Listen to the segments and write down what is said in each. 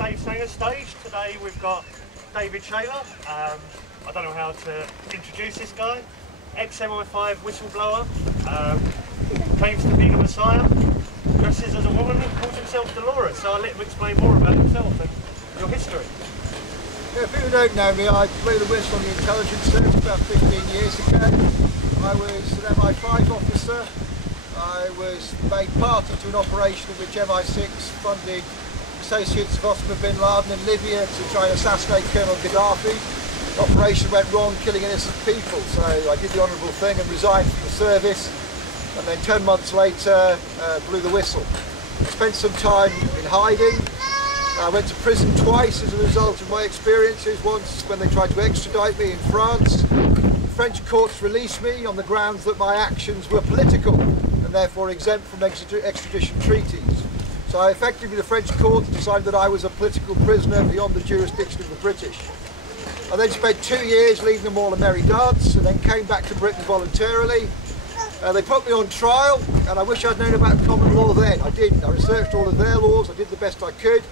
Dave Sanger's stage. Today we've got David Shayler. I don't know how to introduce this guy. Ex-MI5 whistleblower, claims to be the Messiah, dresses as a woman and calls himself Dolores. So I'll let him explain more about himself and your history. Yeah, if people don't know me, I blew the whistle on the intelligence service about 15 years ago. I was an MI5 officer. I was made party to an operation in which MI6 funded associates of Osama bin Laden in Libya to try and assassinate Colonel Gaddafi. The operation went wrong, killing innocent people, so I did the honourable thing and resigned from the service, and then 10 months later blew the whistle. I spent some time in hiding. I went to prison twice as a result of my experiences, once when they tried to extradite me in France. The French courts released me on the grounds that my actions were political and therefore exempt from extradition treaties. So effectively the French courts decided that I was a political prisoner beyond the jurisdiction of the British. I then spent 2 years leading them all a merry dance and then came back to Britain voluntarily. They put me on trial, and I wish I'd known about common law then. I didn't. I researched all of their laws, I did the best I could,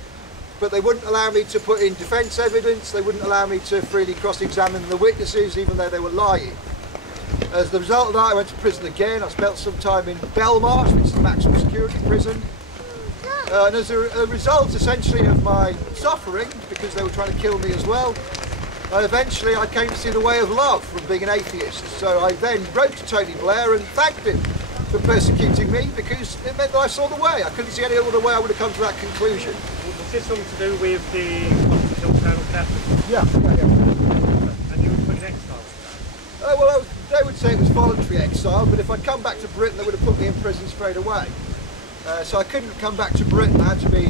but they wouldn't allow me to put in defence evidence, they wouldn't allow me to freely cross-examine the witnesses, even though they were lying. As the result of that, I went to prison again. I spent some time in Belmarsh, which is the maximum security prison. And as a result, essentially, of my suffering, because they were trying to kill me as well, eventually I came to see the way of love from being an atheist. So I then wrote to Tony Blair and thanked him for persecuting me, because it meant that I saw the way. I couldn't see any other way I would have come to that conclusion. Was this something to do with the hospital Colonel Captain? Yeah. And you were put in exile? Well, they would say it was voluntary exile, but if I'd come back to Britain, they would have put me in prison straight away. So I couldn't come back to Britain. I had to be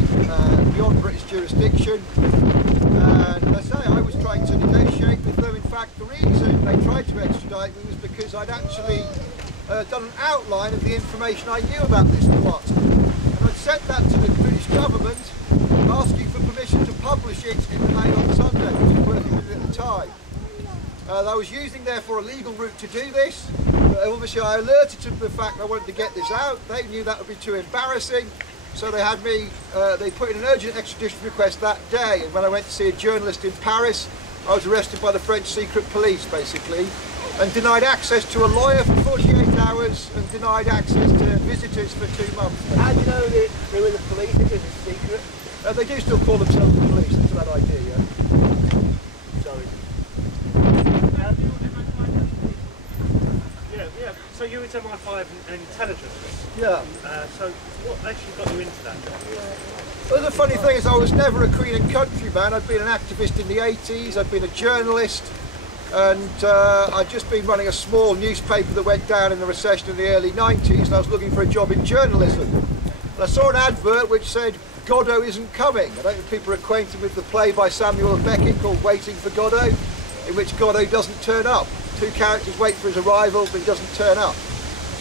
beyond British jurisdiction. And as I say, I was trying to negotiate with them. In fact, the reason they tried to extradite me was because I'd actually done an outline of the information I knew about this plot. And I'd sent that to the British government, asking for permission to publish it in the Mail on Sunday, which I was working with at the time. I was using therefore a legal route to do this. Obviously I alerted them to the fact I wanted to get this out. They knew that would be too embarrassing, so they had me, they put in an urgent extradition request that day, and when I went to see a journalist in Paris, I was arrested by the French secret police basically, and denied access to a lawyer for 48 hours and denied access to visitors for 2 months. How do you know that they were the police? It was a secret? They do still call themselves the police, that's a bad idea, yeah. Sorry. Yeah. So you were MI5 and intelligence. Yeah. So what actually got you into that? Well, the funny thing is I was never a Queen and Country man. I'd been an activist in the 80s, I'd been a journalist, and I'd just been running a small newspaper that went down in the recession in the early 90s, and I was looking for a job in journalism. And I saw an advert which said, Godot isn't coming. I don't know if people are acquainted with the play by Samuel Beckett called Waiting for Godot, in which Godot doesn't turn up. 2 characters wait for his arrival, but he doesn't turn up.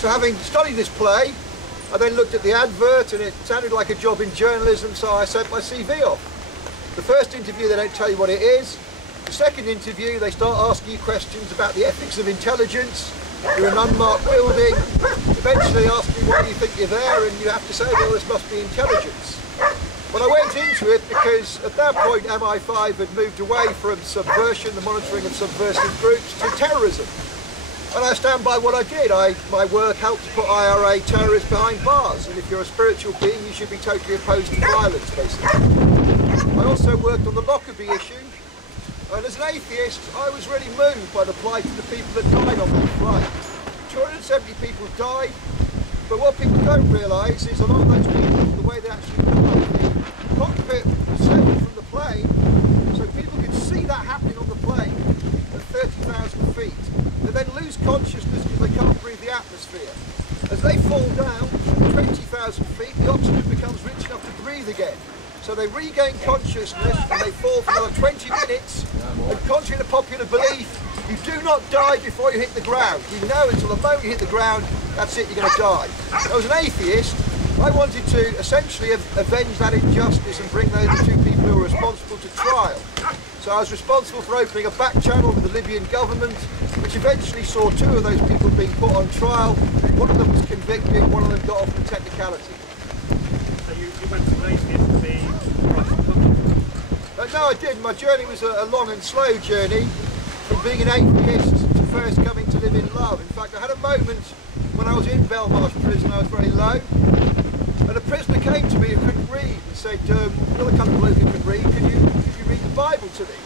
So having studied this play, I then looked at the advert and it sounded like a job in journalism, so I sent my CV off. The first interview, they don't tell you what it is. The second interview, they start asking you questions about the ethics of intelligence. You're in an unmarked building. Eventually ask you why you think you're there, and you have to say, well, this must be intelligence. But I went into it because at that point MI5 had moved away from subversion, the monitoring of subversive groups, to terrorism. And I stand by what I did. My work helped to put IRA terrorists behind bars, and if you're a spiritual being, you should be totally opposed to violence, basically. I also worked on the Lockerbie issue, and as an atheist, I was really moved by the plight of the people that died on that flight. 270 people died, but what people don't realise is a lot of those people, the way they actually died, the cockpit was severed from the plane, so people could see that happening on the plane at 30,000 feet. They then lose consciousness because they can't breathe the atmosphere. As they fall down 20,000 feet, the oxygen becomes rich enough to breathe again. So they regain consciousness and they fall for another 20 minutes, and contrary to popular belief, you do not die before you hit the ground. You know until the moment you hit the ground, that's it, you're going to die. I was an atheist. I wanted to essentially avenge that injustice and bring those 2 people who were responsible to trial. So I was responsible for opening a back channel with the Libyan government, which eventually saw 2 of those people being put on trial. One of them was convicted, one of them got off on technicality. So you went from an atheist to be right. No, I didn't. My journey was a long and slow journey from being an atheist to first coming to live in love. In fact, I had a moment when I was in Belmarsh prison, I was very low, and a prisoner came to me who couldn't read and said, you're the kind of bloke who can read, could you read the Bible to me?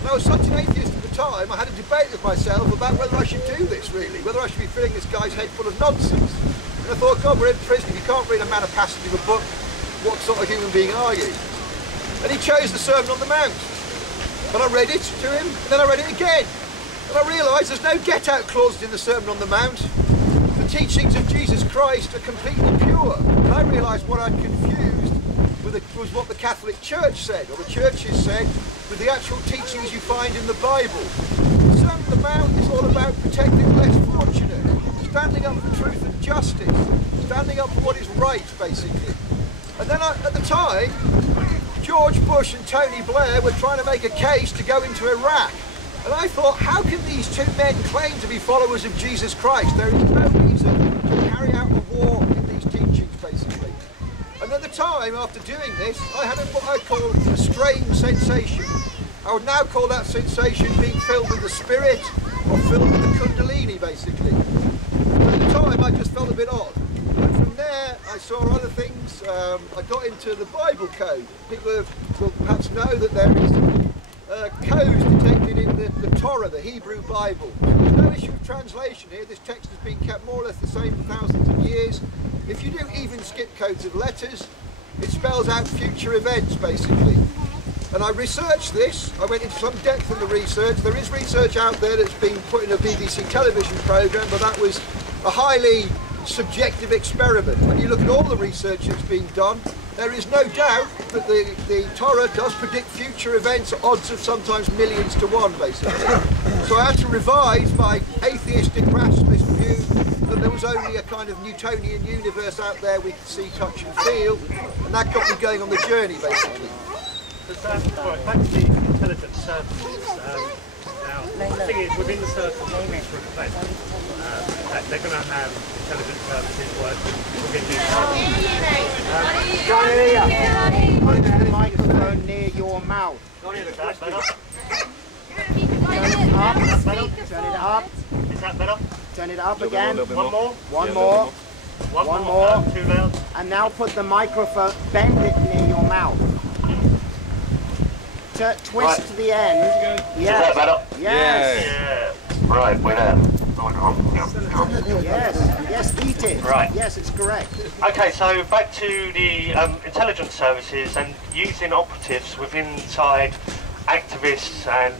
And I was such an atheist at the time, I had a debate with myself about whether I should do this really, whether I should be filling this guy's head full of nonsense. And I thought, God, we're in prison, you can't read a man a passage of a book, what sort of human being are you? And he chose the Sermon on the Mount. And I read it to him, and then I read it again. And I realised there's no get-out clauses in the Sermon on the Mount. The teachings of Jesus Christ are completely pure. And I realised what I'd confused was what the Catholic Church said, or the churches said, with the actual teachings you find in the Bible. The Sermon on the Mount is all about protecting the less fortunate, standing up for truth and justice, standing up for what is right, basically. And then at the time, George Bush and Tony Blair were trying to make a case to go into Iraq. And I thought, how can these two men claim to be followers of Jesus Christ? There is no reason to carry out a war in these teachings, basically. And at the time, after doing this, I had what I call a strange sensation. I would now call that sensation being filled with the spirit, or filled with the kundalini, basically. But at the time, I just felt a bit odd. And from there, I saw other things. I got into the Bible code. People will perhaps know that there is codes detected in the Torah, the Hebrew Bible. There's no issue of translation here. This text has been kept more or less the same for thousands of years. If you do even skip codes of letters, it spells out future events, basically. And I researched this. I went into some depth in the research. There is research out there that's been put in a BBC television programme, but that was a highly subjective experiment. When you look at all the research that's been done, there is no doubt that the Torah does predict future events at odds of sometimes millions to one, basically. So I had to revise my atheistic rationalist view that there was only a kind of Newtonian universe out there we could see, touch and feel, and that got me going on the journey, basically. Right, back to the intelligence services. Now, the thing is, within the circles that we reflect, they're going to have intelligence services working within these Put the microphone near your mouth. Is that better? Turn it up. Is that better? Turn it up again. One more? One more. One more. Too loud. And now put the microphone, bend it near your mouth. Twist right. to the end. Yes. Is that better? Yes. Yeah. Right, we're there. Yes. Yes, eat it. Right. Yes, it's correct. Okay, so back to the intelligence services and using operatives within inside activists and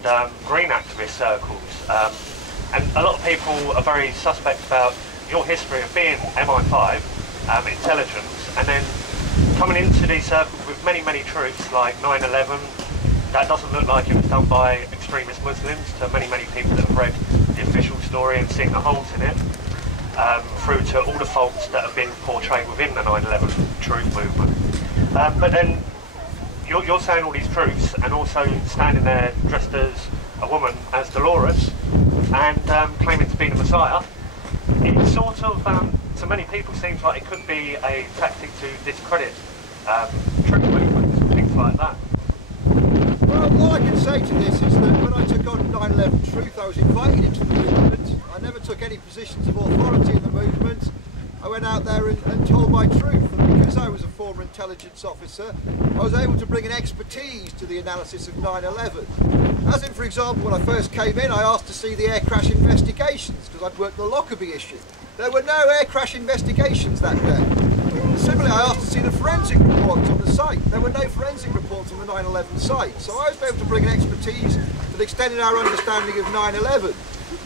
green activist circles. And a lot of people are very suspect about your history of being MI5, intelligence, and then coming into these circles with many, many truths like 9/11. That doesn't look like it was done by extremist Muslims, to many, many people that have read the official story and seen the holes in it, through to all the faults that have been portrayed within the 9/11 truth movement. But then you're saying all these truths and also standing there dressed as a woman, as Dolores, and claiming to be the Messiah. It sort of, to many people, seems like it could be a tactic to discredit truth movements and things like that. Well, all I can say to this is that when I took on 9/11 Truth, I was invited into the movement. I never took any positions of authority in the movement. I went out there and told my truth, and because I was a former intelligence officer, I was able to bring an expertise to the analysis of 9/11. As in, for example, when I first came in, I asked to see the air crash investigations, because I'd worked the Lockerbie issue. There were no air crash investigations that day. Similarly, I asked to see the forensic reports on the site. There were no forensic reports on the 9/11 site. So I was able to bring an expertise that extended our understanding of 9/11.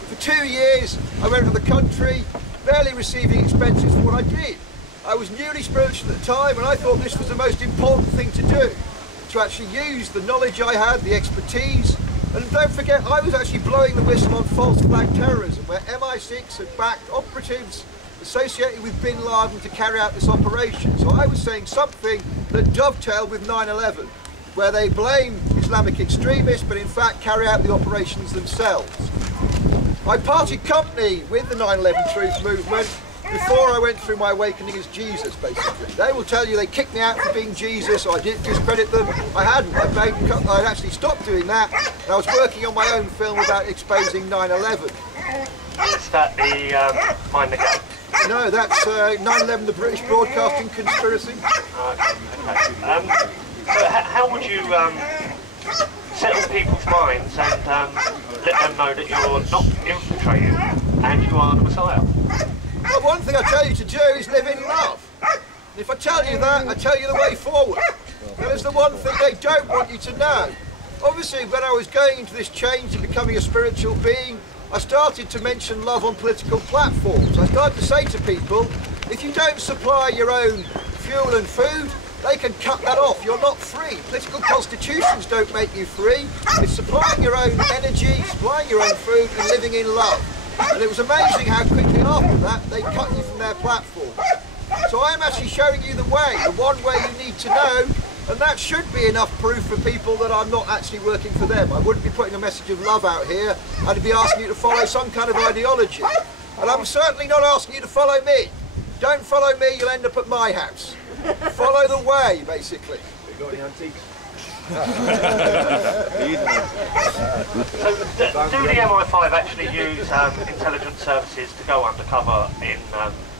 For 2 years, I went to the country, barely receiving expenses for what I did. I was newly spiritual at the time, and I thought this was the most important thing to do, to actually use the knowledge I had, the expertise. And don't forget, I was actually blowing the whistle on false flag terrorism, where MI6 had backed operatives associated with Bin Laden to carry out this operation. So I was saying something that dovetailed with 9/11, where they blame Islamic extremists, but in fact carry out the operations themselves. I parted company with the 9/11 Truth movement before I went through my awakening as Jesus, basically. They will tell you they kicked me out for being Jesus, or I didn't discredit them. I hadn't. I'd actually stopped doing that, and I was working on my own film about exposing 9/11. Is that the Mind the Gap? No, that's 9/11, the British broadcasting conspiracy. Okay. So how would you settle people's minds and let them know that you're not infiltrated and you are the Messiah? Well, one thing I tell you to do is live in love. And if I tell you that, I tell you the way forward. That is the one thing they don't want you to know. Obviously, when I was going into this change and becoming a spiritual being, I started to mention love on political platforms. I started to say to people, if you don't supply your own fuel and food, they can cut that off. You're not free. Political constitutions don't make you free. It's supplying your own energy, supplying your own food, and living in love. And it was amazing how quickly after that, they cut you from their platform. So I am actually showing you the way, the one way you need to know, and that should be enough proof for people that I'm not actually working for them. I wouldn't be putting a message of love out here. I'd be asking you to follow some kind of ideology. And I'm certainly not asking you to follow me. Don't follow me, you'll end up at my house. Follow the way, basically. You got any antiques? So do the MI5 actually use intelligence services to go undercover in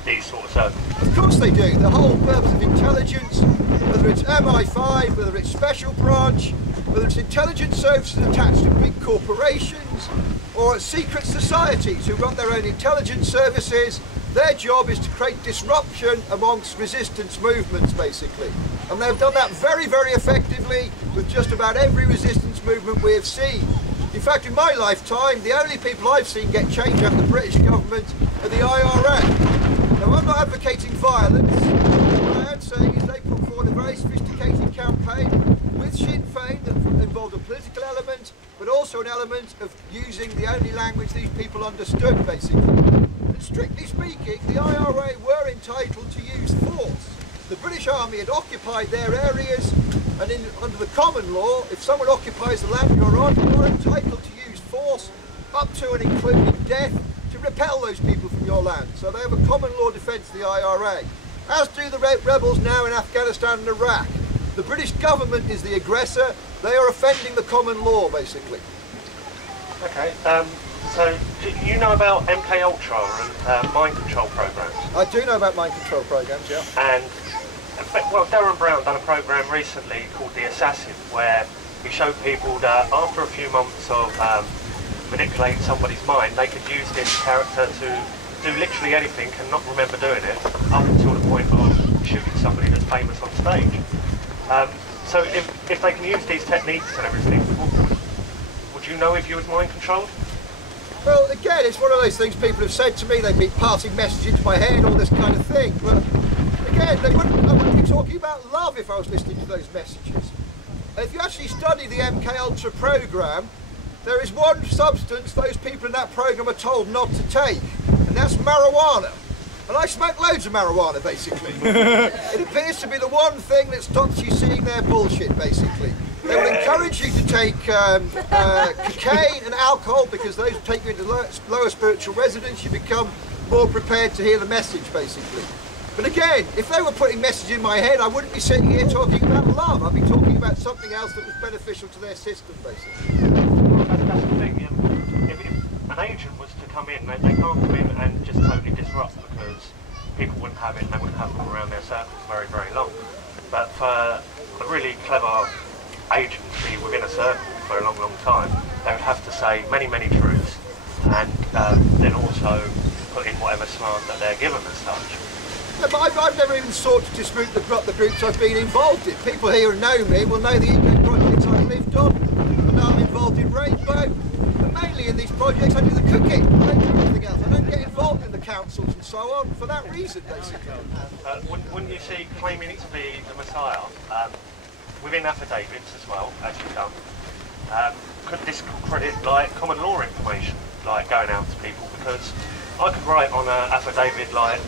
these sort of circles? Of course they do. The whole purpose of intelligence, whether it's MI5, whether it's special branch, whether it's intelligence services attached to big corporations, or secret societies who run their own intelligence services, their job is to create disruption amongst resistance movements, basically. And they've done that very, very effectively with just about every resistance movement we have seen. In fact, in my lifetime, the only people I've seen get change out of the British government are the IRA. Now, I'm not advocating violence. What I am saying is they put forward a very sophisticated campaign with Sinn Féin that involved a political element, but also an element of using the only language these people understood, basically. And strictly speaking, the IRA were entitled to use force. The British Army had occupied their areas, and under the common law, if someone occupies the land you're on, you're entitled to use force up to and including death to repel those people from your land. So they have a common law defence, the IRA, as do the rebels now in Afghanistan and Iraq. The British government is the aggressor. They are offending the common law, basically. Okay. So do you know about MK Ultra and mind control programs? I do know about mind control programs, yeah. And well, Darren Brown done a program recently called The Assassin, where he showed people that after a few months of manipulating somebody's mind, they could use this character to do literally anything and not remember doing it, up until the point of shooting somebody that's famous on stage. So if they can use these techniques and everything, would you know if you was mind controlled? Well, again, it's one of those things people have said to me. They've been passing messages into my head, all this kind of thing. But again, I wouldn't be talking about love if I was listening to those messages. If you actually study the MK Ultra program, there is one substance those people in that program are told not to take, and that's marijuana. And I smoke loads of marijuana, basically. It appears to be the one thing that stops you seeing their bullshit, basically. They will encourage you to take cocaine and alcohol because those take you into lower spiritual resonance. You become more prepared to hear the message, basically. But again, if they were putting messages in my head, I wouldn't be sitting here talking about love. I'd be talking about something else that was beneficial to their system, basically. That's the thing. If an agent was to come in, they can't come in and just totally disrupt, because people wouldn't have it and they wouldn't have them around their circles very, very long. But for a really clever agent to be within a circle for a long, long time, they would have to say many, many truths, and then also put in whatever slant that they're given as such. Yeah, but I've never even sought to disrupt the groups I've been involved in. People here who know me will know the eco projects I've lived on, and I'm involved in Rainbow, and mainly in these projects I do the cooking. I don't do anything else. I don't get involved in the councils and so on for that reason, basically. Wouldn't you see claiming it to be the Messiah, within affidavits as well, as you've done, could discredit like common law information, like going out to people? Because I could write on an affidavit like,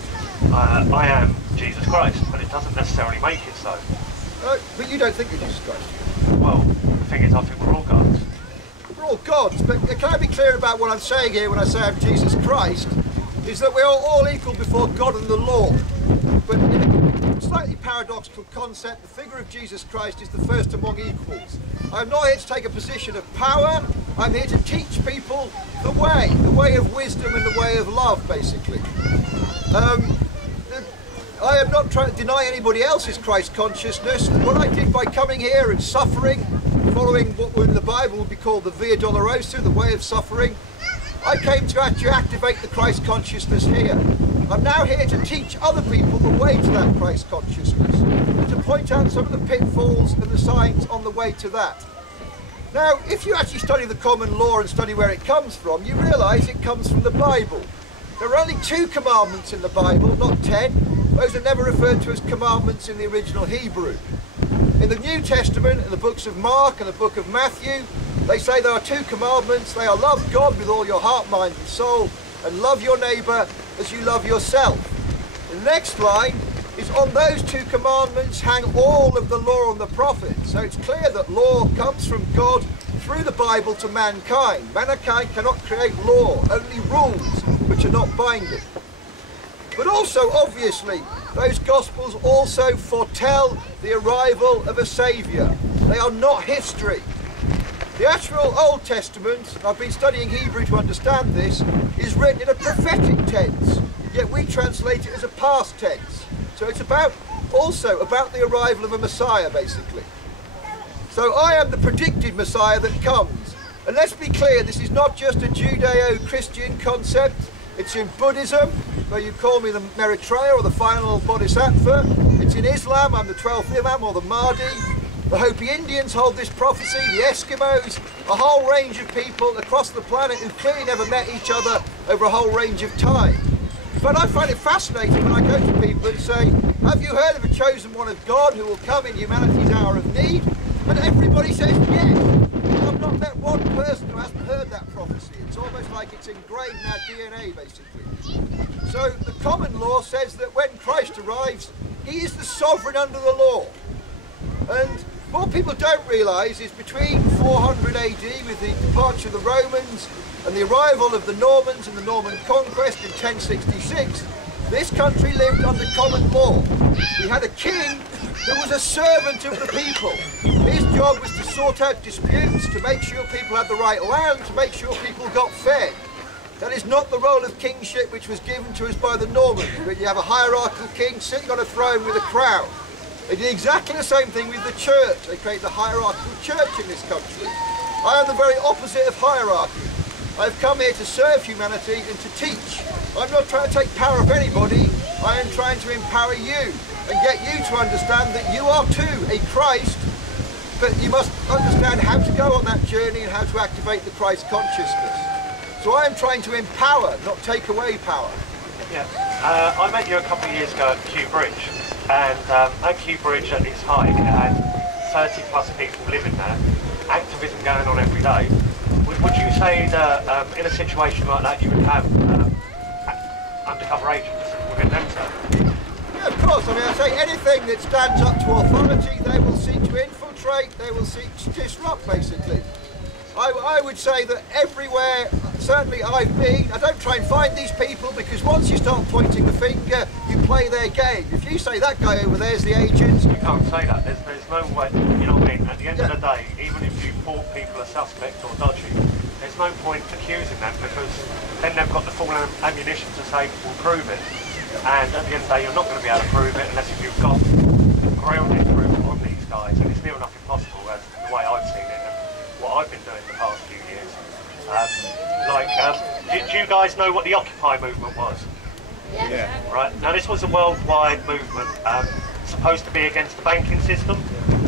I am Jesus Christ, but it doesn't necessarily make it so. But you don't think you're Jesus Christ? Well, the thing is, I think we're all gods. We're all gods, but can I be clear about what I'm saying here when I say I'm Jesus Christ? Is is that we are all equal before God and the law. But in a slightly paradoxical concept, the figure of Jesus Christ is the first among equals. I'm not here to take a position of power, I'm here to teach people the way of wisdom and the way of love, basically. I am not trying to deny anybody else's Christ consciousness. What I did by coming here and suffering, following what in the Bible would be called the Via Dolorosa, the way of suffering, I came to actually activate the Christ consciousness here. I'm now here to teach other people the way to that Christ consciousness, and to point out some of the pitfalls and the signs on the way to that. Now, if you actually study the common law and study where it comes from, you realise it comes from the Bible. There are only 2 commandments in the Bible, not 10. Those are never referred to as commandments in the original Hebrew. In the New Testament, in the books of Mark and the book of Matthew, they say there are 2 commandments. They are love God with all your heart, mind and soul, and love your neighbour as you love yourself. The next line is, on those 2 commandments hang all of the law and the prophets. So it's clear that law comes from God through the Bible to mankind. Mankind cannot create law, only rules which are not binding. But also, obviously, those Gospels also foretell the arrival of a Saviour. They are not history. The actual Old Testament, I've been studying Hebrew to understand this, is written in a prophetic tense, yet we translate it as a past tense. So it's also about the arrival of a Messiah, basically. So I am the predicted Messiah that comes. And let's be clear, this is not just a Judeo-Christian concept. It's in Buddhism, where you call me the Maitreya or the final Bodhisattva. It's in Islam, I'm the 12th Imam or the Mahdi. The Hopi Indians hold this prophecy, the Eskimos, a whole range of people across the planet who clearly never met each other over a whole range of time. But I find it fascinating when I go to people and say, have you heard of a chosen one of God who will come in humanity's hour of need? And everybody says yes. I've not met one person who hasn't heard that prophecy. It's almost like it's engraved in our DNA, basically. So the common law says that when Christ arrives, he is the sovereign under the law. And what people don't realise is between 400 AD, with the departure of the Romans and the arrival of the Normans and the Norman conquest in 1066, this country lived under common law. We had a king who was a servant of the people. His job was to sort out disputes, to make sure people had the right land, to make sure people got fed. That is not the role of kingship which was given to us by the Normans, where you have a hierarchical king sitting on a throne with a crown. They did exactly the same thing with the church. They created a hierarchical church in this country. I am the very opposite of hierarchy. I've come here to serve humanity and to teach. I'm not trying to take power of anybody. I am trying to empower you and get you to understand that you are too a Christ, but you must understand how to go on that journey and how to activate the Christ consciousness. So I am trying to empower, not take away power. Yeah, I met you a couple of years ago at Kew Bridge, and at Kew Bridge at its height it had 30 plus people living there, activism going on every day. Would you say that in a situation like that you would have undercover agents within them, sir? Yeah, of course. I mean, I say anything that stands up to authority, they will seek to infiltrate, they will seek to disrupt, basically. I would say that everywhere, certainly I've been, I don't try and find these people, because once you start pointing the finger, you play their game. If you say that guy over there's the agent... You can't say that. There's no way, you know what I mean? At the end of the day, even if you thought people are suspect or dodgy, there's no point accusing them, because then they've got the full ammunition to say, we'll prove it. And at the end of the day, you're not going to be able to prove it unless if you've got grounded proof on these guys, and it's near enough impossible as the way I've seen it. What I've been doing the past few years. Do you guys know what the Occupy movement was? Yeah. Right, now this was a worldwide movement supposed to be against the banking system.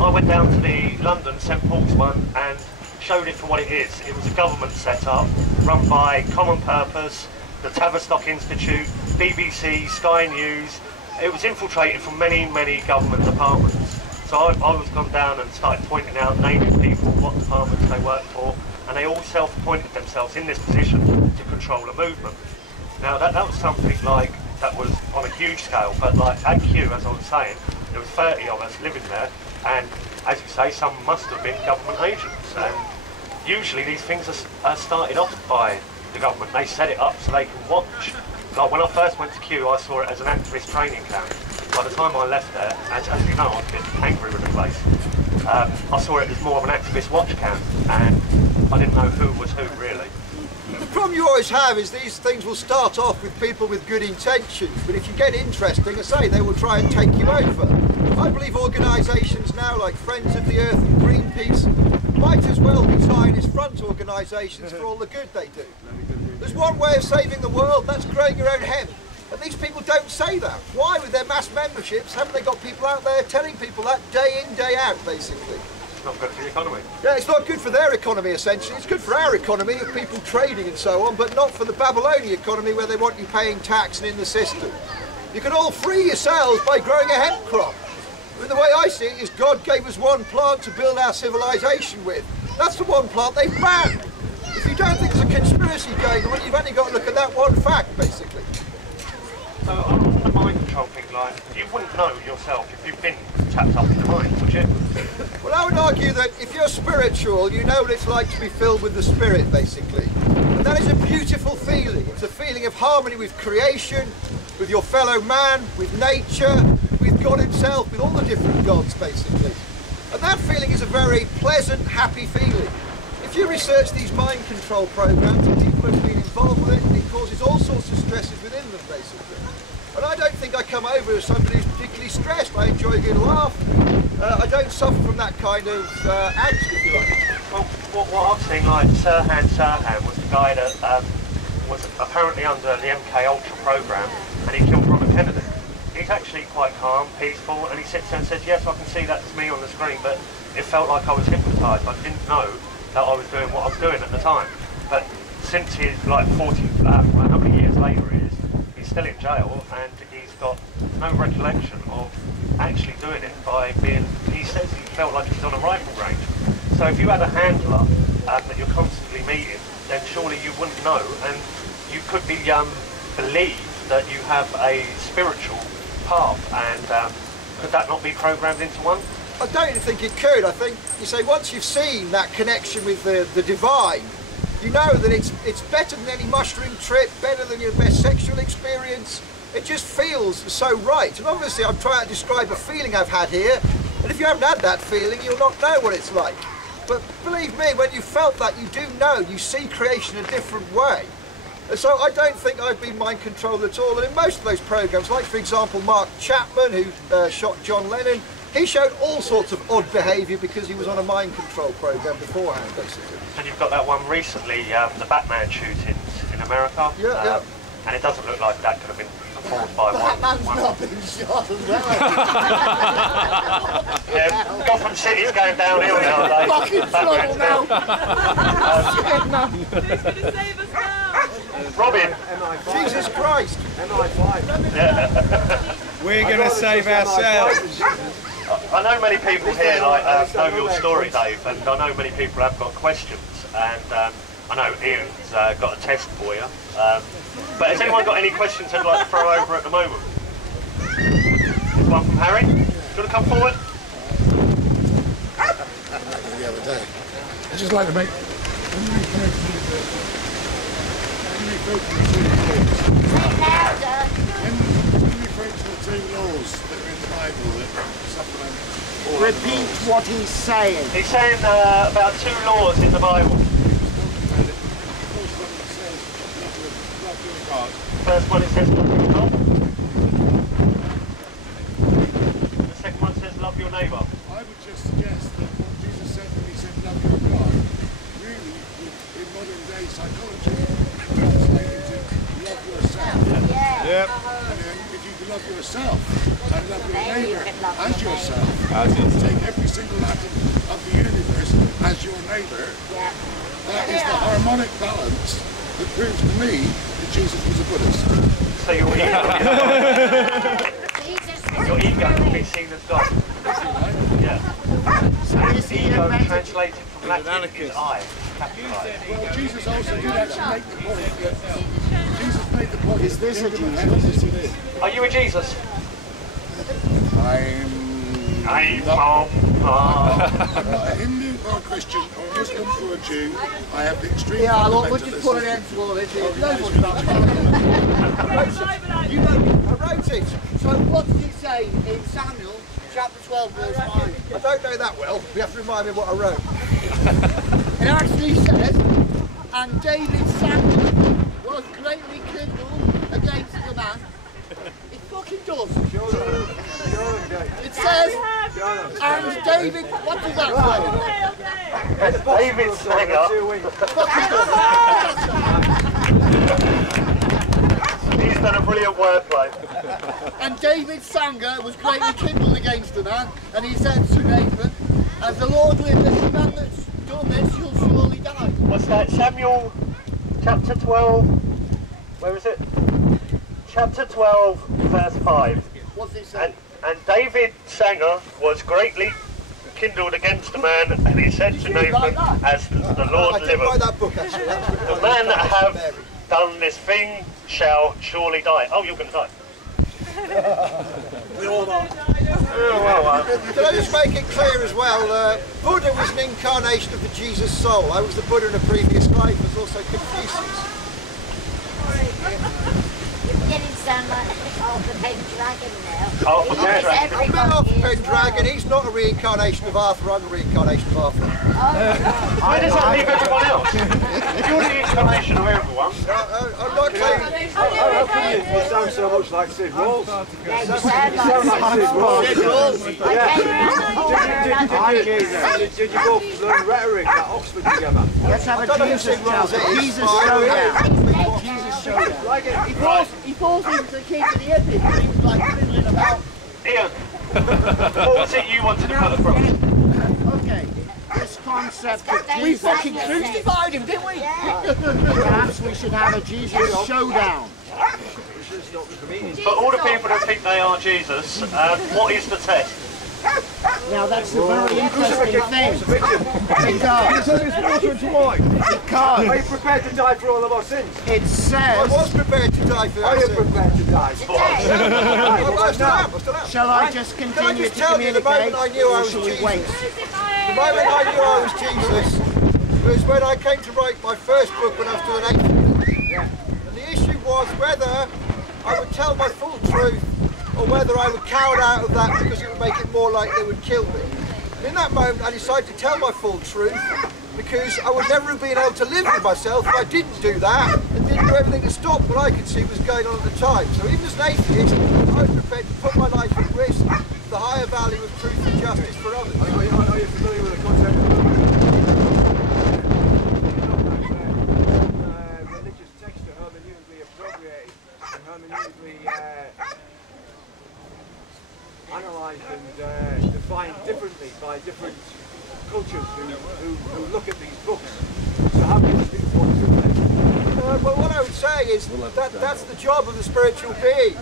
I went down to the London St Paul's one and showed it for what it is. It was a government set up, run by Common Purpose, the Tavistock Institute, BBC, Sky News. It was infiltrated from many, many government departments. So I was gone down and started pointing out, naming people, what departments they worked for, and they all self-appointed themselves in this position to control a movement. Now that was something like, that was on a huge scale, but like at Kew, as I was saying, there was 30 of us living there, and as you say, some must have been government agents. And usually these things are started off by the government. They set it up so they can watch like when I first went to Kew, I saw it as an activist training camp. By the time I left there, as you know, I was a bit angry with the place. I saw it as more of an activist watch camp, and I didn't know who was who really. The problem you always have is these things will start off with people with good intentions, but if you get interesting, I say, they will try and take you over. I believe organisations now like Friends of the Earth and Greenpeace might as well be Zionist front organisations for all the good they do. There's one way of saving the world, that's growing your own hemp. And these people don't say that. Why, with their mass memberships, haven't they got people out there telling people that day in, day out, basically? It's not good for the economy. Yeah, it's not good for their economy, essentially. It's good for our economy of people trading and so on, but not for the Babylonian economy where they want you paying tax and in the system. You can all free yourselves by growing a hemp crop. I mean, the way I see it is God gave us one plant to build our civilization with. That's the one plant they've banned. If you don't think there's a conspiracy going on, you've only got to look at that one fact, basically. So on the mind control thing, like, you wouldn't know yourself if you've been tapped up in the mind, would you? Well, I would argue that if you're spiritual, you know what it's like to be filled with the Spirit, basically. And that is a beautiful feeling. It's a feeling of harmony with creation, with your fellow man, with nature, with God himself, with all the different gods, basically. And that feeling is a very pleasant, happy feeling. If you research these mind control programs and people have been involved with it, it causes all sorts of stresses within them, basically. And I don't think I come over as somebody who's particularly stressed. I enjoy a good laugh. I don't suffer from that kind of angst, if you like. Well, what I've seen, like Sirhan was the guy that was apparently under the MK Ultra program, and he killed Robert Kennedy. He's actually quite calm, peaceful, and he sits there and says, yes, I can see that's me on the screen, but it felt like I was hypnotised. I didn't know that I was doing what I was doing at the time. But since he's like 40, how many years later it is, he's still in jail, and he's got no recollection of actually doing it by being, he says he felt like he's on a rifle range. So if you had a handler that you're constantly meeting, then surely you wouldn't know, and you could be believe that you have a spiritual path, and could that not be programmed into one? I don't even think it could. I think, you say, once you've seen that connection with the divine, you know that it's better than any mushroom trip, better than your best sexual experience. It just feels so right. And obviously I'm trying to describe a feeling I've had here, and if you haven't had that feeling, you'll not know what it's like. But believe me, when you felt that, you do know, you see creation a different way. And so I don't think I've been mind controlled at all. And in most of those programs, like for example Mark Chapman, who shot John Lennon, he showed all sorts of odd behaviour because he was on a mind control program beforehand, basically. And you've got that one recently, the Batman shootings in America. Yeah. And it doesn't look like that could have been performed by one. Batman's not been shot as well. Yeah, Gotham City's going downhill nowadays. Fucking trouble now. Who's going to save us now? Robin. Jesus Christ! We're going to save ourselves. I know many people here know your story, Dave, and I know many people have got questions, and I know Ian's got a test for you. But has anyone got any questions they'd like to throw over at the moment? There's one from Harry. Do you want to come forward? The other day. I'd just like to make... Two laws that are in the Bible that supplement all. Repeat what he's saying. He's saying about two laws in the Bible. First one, it says love your God. The second one says love your neighbour. I would just suggest that what Jesus said when he said love your God, really, in modern day psychology, translated to love yourself. Yep. And then if you can love yourself and love your neighbour as yourself, take every single atom of the universe as your neighbour, that is the harmonic balance that proves to me that Jesus was a Buddhist. So your ego can be seen as God. Yeah. And ego translated from Latin is I. Well, Jesus also did actually make the point that Jesus made the point. Is this a Jesus? Are you a Jesus? I'm I'm not a Hindu or a Christian or a Muslim or a Jew. I have the extreme fundamentalists. put an end to all this. I wrote it. So what did it say in Samuel chapter 12 verse 5? I don't know that well. You have to remind me what I wrote. It actually says, and David Samuel was greatly kindled against the man. It fucking does. It says, and David, what does that say? David Sanger. He's done a brilliant wordplay. And David Sanger was greatly kindled against the man, and he said to Nathan, as the Lord liveth, the man that's done this, you'll surely die. What's that? Samuel chapter 12. Where is it? Chapter 12, verse 5. What's it say? And David Sanger was greatly kindled against the man, and he said to Nathan, as the Lord I didn't write liveth, that book actually. the man that have done this thing shall surely die. Oh, you're going to die. We all are. Can I just make it clear as well, Buddha was an incarnation of the Jesus soul. I was the Buddha in a previous life, was also Confucius. You're beginning to sound like half the Pendragon now. Half the Pendragon. I'm not off Pendragon, he's not a reincarnation of Arthur, I'm a reincarnation of Arthur. Where does that leave everyone else? If you're the incarnation of everyone. I'm not claiming. How can you sound so much like Sid Rolls? Yeah, you sound like Sid Rolls. Did you both learn rhetoric at Oxford together? Let's have a Jesus showdown. Jesus showdown. Jesus showdown. He falls into the king of the epic and he was like fiddling about. Ian, what was it you wanted to put across? Okay, this concept of Jesus. We fucking crucified him, didn't we? Perhaps we should have a Jesus showdown. For all the people that think they are Jesus, what is the test? Now that's a very interesting thing. Because Are you prepared to die for all of our sins? it I says, was prepared to die for Are that. you prepared to die? I still am. shall I just Can I continue just to tell you the communicate, moment I knew I or was shall we Jesus? wait? The moment I knew I was Jesus was when I came to write my first book when I was still an atheist. And the issue was whether I would tell my full truth or whether I would cower out of that because it would make it more like they would kill me. And in that moment I decided to tell my full truth because I would never have been able to live with myself if I didn't do that and didn't do everything to stop what I could see was going on at the time. So even as an atheist, I was prepared to put my life at risk for the higher value of truth and justice for others. Are you familiar with the concept of religious texts are hermeneutically appropriated and hermeneutically analysed and defined differently by different cultures who look at these books? So how can you speak for the truth? Well, what I would say is that's the job of the spiritual being,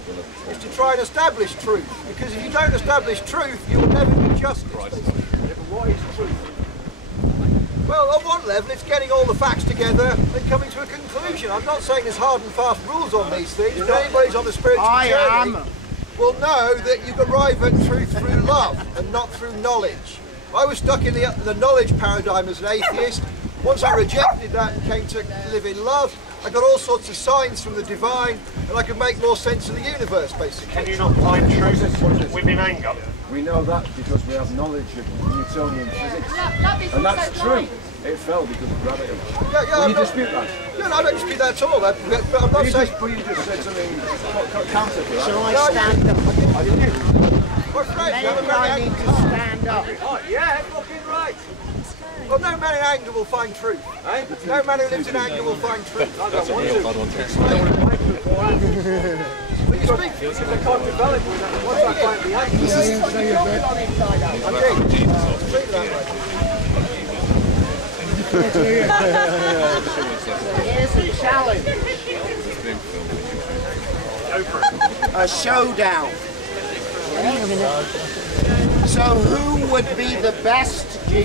is to try and establish truth. Because if you don't establish truth, you will never do justice. But what is truth? Well, on one level, it's getting all the facts together and coming to a conclusion. I'm not saying there's hard and fast rules on these things, but anybody who's on the spiritual journey will know that you can arrive at truth through love and not through knowledge. I was stuck in the knowledge paradigm as an atheist. Once I rejected that and came to live in love, I got all sorts of signs from the divine and I could make more sense of the universe, basically. Can you not find truth within anger? We know that because we have knowledge of Newtonian physics. And that's true. It fell because of gravity. Yeah, you dispute that? Yeah, no, I don't dispute that at all. But I'm not saying... But you just said something counter to that. Shall I stand up? My friend, Maybe I need to stand up. Oh, yeah, fucking right. Well, no man in anger will find truth. Eh? No man who lives in anger will find truth. That's a real bad one. But you speak... If they can't develop once I find the answer. I did. Speak that way. Here's a challenge. A showdown. So who would be the best Jesus?